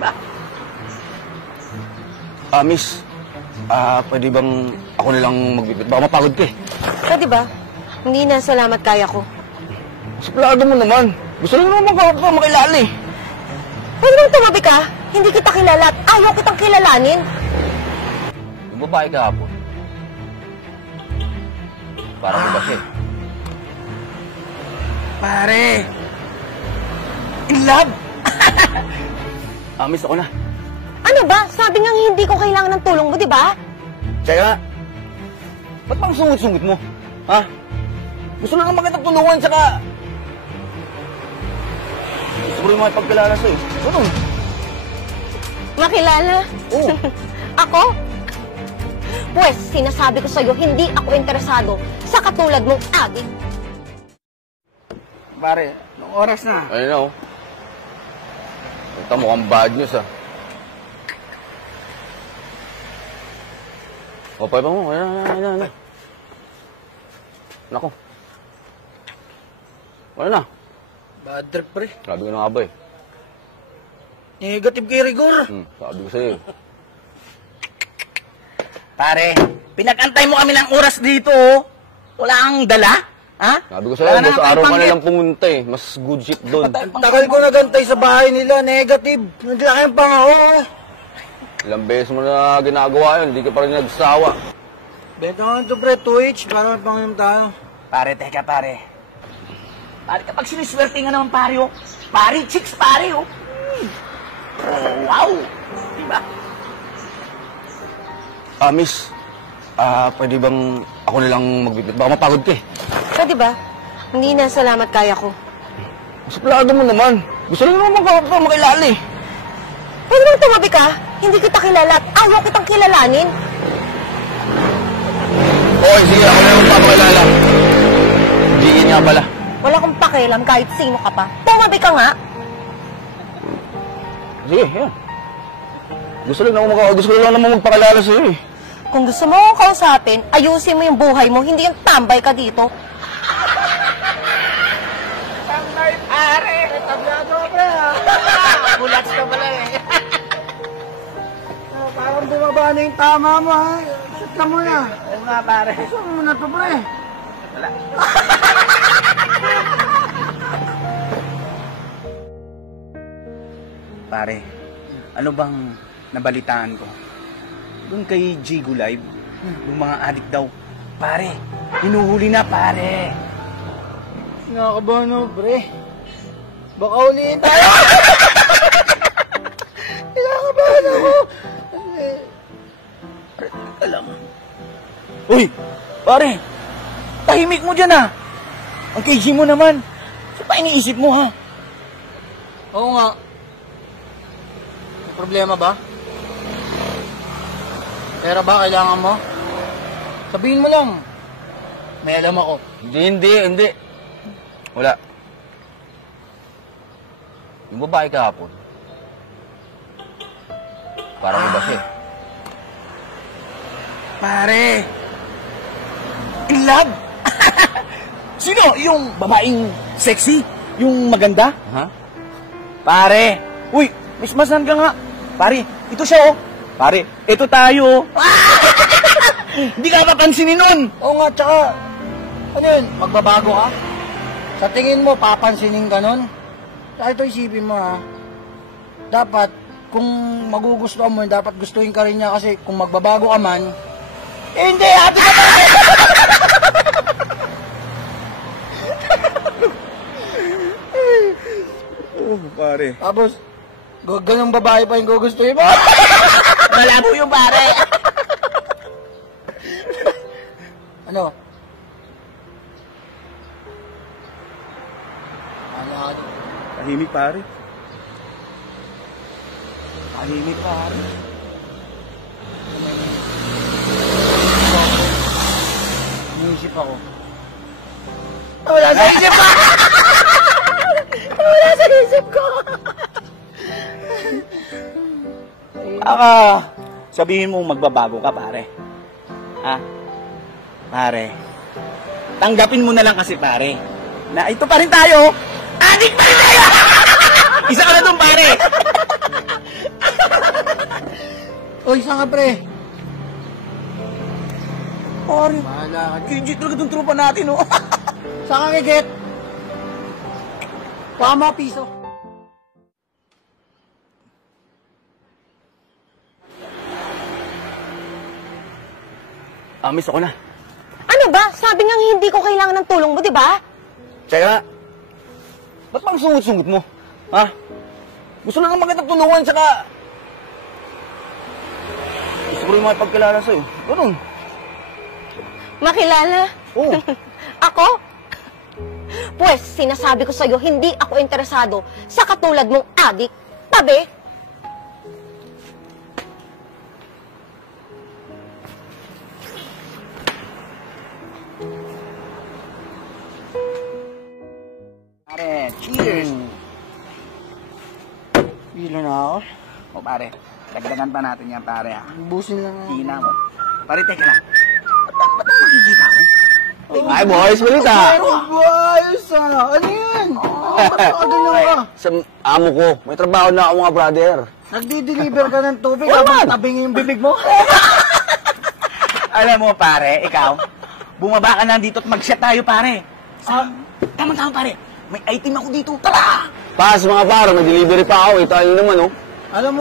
Diba? Miss, pwede bang ako nilang magbibit? Baka mapagod ka eh. Pwede ba? Hindi na, salamat, kaya ko. Suplado mo naman. Gusto lang naman makilala eh. Pwede bang tumabi ka? Hindi kita kilala at ayaw kitang kilalanin. Yung babae kahapon. Parang iba siya eh. Pare! In love! Miss, ako na. Ano ba? Sabi nga hindi ko kailangan ng tulong mo, di ba? Tsaka, ba't bang sungot-sungot mo? Ha? Gusto lang naman kitang tulungan, tsaka... Gusto ko rin makipagkilala sa'yo. Ganun. Makilala? Oo. Ako? Pues, sinasabi ko sa'yo, hindi ako interesado sa katulad mong adik. Pare, anong oras na? Ayun na, oh. Ito mukhang bad news, ah. O, paiba mo. Ayan. Nako. Wala na. Bad trip, pre. Sabi ko na nga ba eh. Negative kay Rigor. Sabi ko sa'yo. Pare, pinag-antay mo kami ng oras dito, oh. Wala kang dala? Ha? Sabi ko sa'yo, boss, araw ka na lang pumunta eh. Mas good ship doon. Tagal ko nagantay sa bahay nila, negative. Naglaki ang pangako. Ilang beses mo na ginagawa yun, hindi ka pa rin nagsawa. Benta ko ito, pre, 2H, para magpanginom tayo. Pare, teka, pare. Pare, kapag siniswerte nga naman, pare, oh. Pare, chicks, pare, oh. Oh, wow. Diba? Miss, pwede bang ako nilang magbibit? Baka mapagod ka eh. Pwede ba? Hindi na, salamat, kaya ko. Suplado mo naman. Gusto lang naman makilala eh. Pwede bang tumabi ka? Hindi kita kilala at ayaw kitang kilalanin. Okay, sige, ako na yung magpapakilala. Gigin nga pala. Wala akong pakialam kahit sino ka pa. Tumabi ka nga. Sige, yan. Gusto lang naman magpakilala sa'yo eh. Kung gusto mo akong kausapin, ayusin mo yung buhay mo, hindi yung tambay ka dito. Tambay, pare. Tablado, pre, ha? Bulats ka pala eh. Parang bumaba na yung tama mo, ha? Shoot ka muna. Oo nga, pare. Shoot mo muna to, pre. Wala. Pare, ano bang nabalitaan ko? Doon kay Jigo Live, yung mga adik daw. Pare, hinuhuli na, pare. Nakakabahan ako, pre. Baka ulihin tayo. Nakakabahan ako. Alam mo. Uy, pare. Tahimik mo dyan, ha. Ang KG mo naman. Saan pa iniisip mo, ha? Oo nga. May problema ba? Pera ba kailangan mo? Sabihin mo lang. May alam ako. Hindi. Wala. Yung babae kahapon. Parang iba siya eh. Pare! In love! Sino? Yung babaeng sexy? Yung maganda? Ha? Pare! Uy! Mismasan ka nga! Pare, ito siya oh! Pare, ito tayo! Hindi ka papansinin nun! Oo nga, tsaka... Ano yun? Magbabago ka? Sa tingin mo, papansinin ka nun? Tsaka ito isipin mo ha. Dapat, kung magugustuhan mo, dapat gustuhin ka rin niya kasi kung magbabago ka man, eh, hindi! Happy ka tayo! Oh, pare. Tapos, ganong babae pa yung gugustuhin mo. Malabo yung pare. Ano? Ano? Tahimik pare. Tahimik pare. Naisip ako. Wala sa isip ko! Wala sa isip ko! Sabihin mo magbabago ka, pare. Ha? Pare. Tanggapin mo na lang kasi, pare. Na ito pa rin tayo. Adik pa rin tayo! Isa ka na dun, pare. Oy, saan ka, pre? Pare, Bahala ka. legit talaga itong trupa natin, oh. Saan ka, Kikit? Pama, piso. Miss, ako na. Ano ba? Sabi nga hindi ko kailangan ng tulong mo, di ba? Tsaka, ba't bang sungot-sungot mo? Ha? Gusto lang naman kitang tulungan, tsaka... Gusto ko rin makipagkilala sa'yo. Ganun. Makilala? Oo. Ako? Pues, sinasabi ko sa'yo, hindi ako interesado sa katulad mong adik. Tabi! Pare, cheers! Pila na ako. O pare, dagdagan pa natin yan, pare, ha? Busin lang ako. Hina mo. Pare, teka lang. Ba't ang makikita ko? Ay, boys, balita. Ayos ah. Ano yan? Ba't ka ganyan ka? Sa amo ko, may trabaho na ako mga brother. Nagdi-deliver ka ng tubig habang tabingin yung bibig mo? Alam mo, pare, ikaw, bumaba ka na dito at mag-shot tayo, pare. Tama-tama, pare. May item ako dito. Tara! Pas mga paro, may delivery pa ako. Ito ano naman, oh. Alam mo,